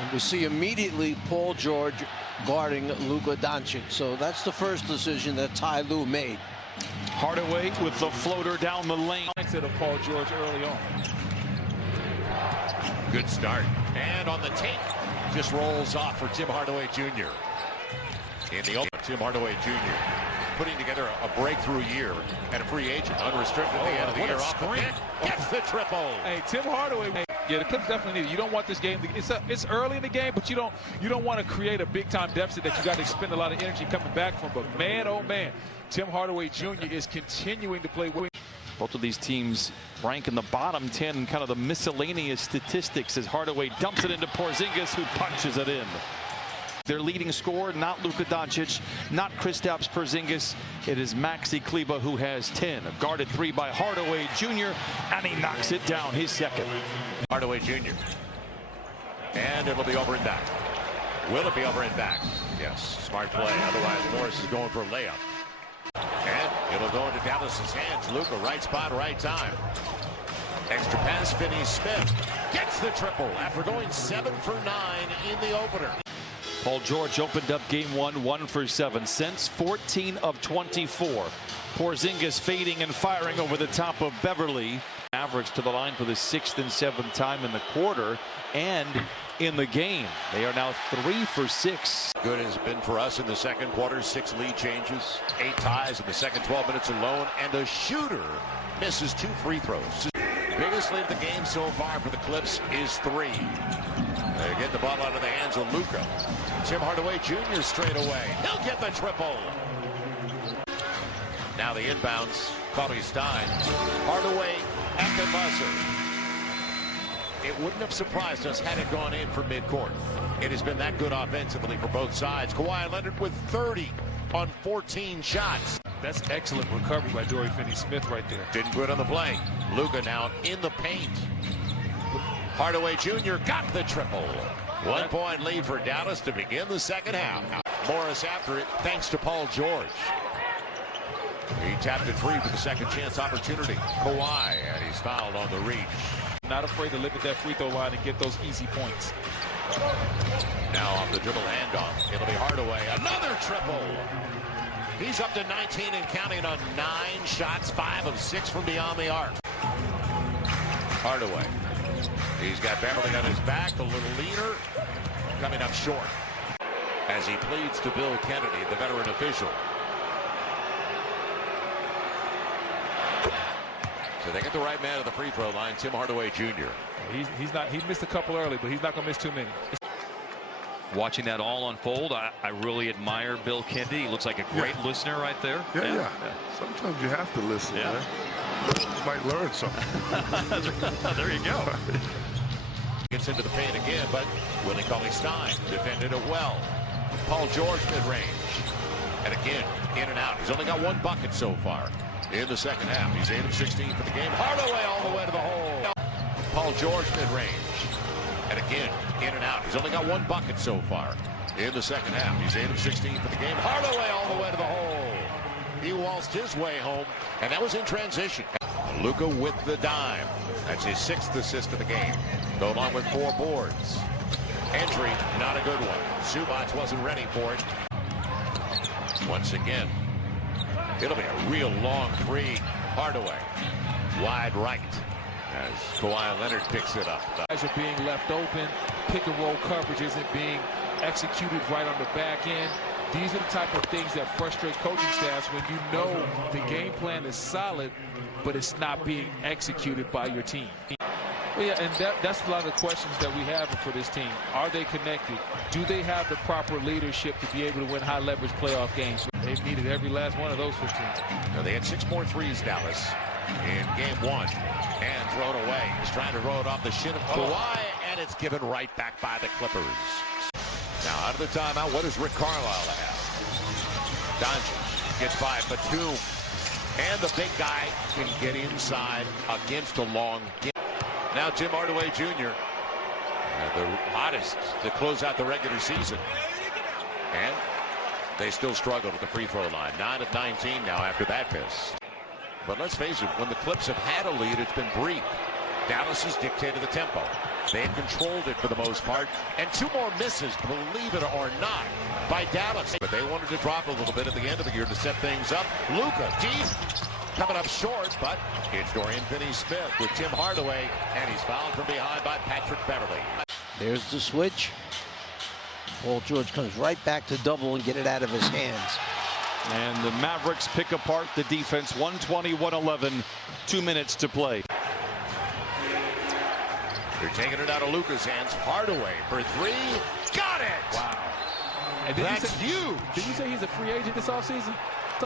And we see immediately Paul George guarding Luka Doncic. So that's the first decision that Ty Lue made. Hardaway with the floater down the lane. To the Paul George early on. Good start. And on the take, just rolls off for Tim Hardaway Jr. In the open, Tim Hardaway Jr. putting together a breakthrough year and a free agent, unrestricted at the end of the year. Off the pick, gets the triple. Hey, Tim Hardaway. Yeah, the Clips definitely need it. You don't want this game. It's early in the game, but you don't want to create a big time deficit that you got to expend a lot of energy coming back from. But man, oh man, Tim Hardaway Jr. is continuing to play well. Both of these teams rank in the bottom 10 in kind of the miscellaneous statistics as Hardaway dumps it into Porzingis, who punches it in. Their leading scorer, not Luka Doncic, not Kristaps Porzingis. It is Maxi Kleber who has 10. A guarded three by Hardaway Jr. and he knocks it down, his second. Hardaway Jr. And it'll be over and back. Will it be over and back? Yes, smart play. Otherwise, Morris is going for a layup. And it'll go into Dallas's hands. Luka, right spot, right time. Extra pass, Finney-Smith gets the triple after going 7 for 9 in the opener. Paul George opened up game 1 for 7 since 14 of 24. Porzingis fading and firing over the top of Beverly. Mavericks to the line for the 6th and 7th time in the quarter and in the game. They are now 3 for 6. Good has been for us in the second quarter. 6 lead changes, 8 ties in the second 12 minutes alone, and a shooter misses 2 free throws. Biggest lead of the game so far for the Clips is 3. They get the ball out of the hands of Luka. Tim Hardaway Jr. straight away. He'll get the triple. Now the inbounds. Cauley Stein. Hardaway at the buzzer. It wouldn't have surprised us had it gone in from midcourt. It has been that good offensively for both sides. Kawhi Leonard with 30 on 14 shots. That's excellent recovery by Dorian Finney-Smith right there. Didn't good on the play. Luka now in the paint. Hardaway Jr. got the triple. 1 point lead for Dallas to begin the second half. Morris after it thanks to Paul George. He tapped it free for the second chance opportunity. Kawhi, and he's fouled on the reach. Not afraid to live at that free throw line and get those easy points. Now off the dribble handoff. It'll be Hardaway. Another triple. He's up to 19 and counting on 9 shots, 5 of 6 from beyond the arc. Hardaway. He's got Beverly on his back, a little leaner, coming up short. As he pleads to Bill Kennedy, the veteran official. So they get the right man at the free throw line, Tim Hardaway Jr. He missed a couple early, but he's not going to miss too many. Watching that all unfold, I really admire Bill Kennedy. He looks like a great listener right there. Yeah. Sometimes you have to listen. Yeah. Man. You might learn something. There you go. Gets into the paint again, but Willie Cauley-Stein defended it well. Paul George mid-range. And again, in and out. He's only got 1 bucket so far in the second half. He's 8 of 16 for the game. Hardaway all the way to the hole. Paul George mid-range. And again, in and out. He's only got 1 bucket so far in the second half. He's 8 of 16 for the game. Hardaway all the way to the hole. He waltzed his way home, and that was in transition. Luka with the dime. That's his 6th assist of the game. Go along with 4 boards. Entry, not a good one. Zubac wasn't ready for it. Once again, it'll be a real long three. Hardaway, wide right. As Kawhi Leonard picks it up. Guys are being left open. Pick and roll coverage isn't being executed right on the back end. These are the type of things that frustrate coaching staffs when you know the game plan is solid, but it's not being executed by your team. Well, yeah, and that's a lot of the questions that we have for this team. Are they connected? Do they have the proper leadership to be able to win high leverage playoff games? They've needed every last one of those 15. Now they had 6 more threes, Dallas, in game 1. And thrown away. He's trying to throw it off the shin of Kawhi, and it's given right back by the Clippers. Now out of the timeout, what does Rick Carlisle have? Doncic gets by Batum, and the big guy can get inside against a long game. Now Tim Hardaway Jr., the hottest to close out the regular season. And they still struggled at the free throw line. 9 of 19 now after that miss. But let's face it, when the Clips have had a lead, it's been brief. Dallas has dictated the tempo. They had controlled it for the most part. And 2 more misses, believe it or not, by Dallas. But they wanted to drop a little bit at the end of the year to set things up. Luka, deep, coming up short, but it's Dorian Finney-Smith with Tim Hardaway, and he's fouled from behind by Patrick Beverley. There's the switch. Paul George comes right back to double and get it out of his hands. And the Mavericks pick apart the defense. 120-111. 2 minutes to play. They're taking it out of Luka's hands. Hardaway for 3. Got it! Wow. And That's huge. Did you say he's a free agent this offseason?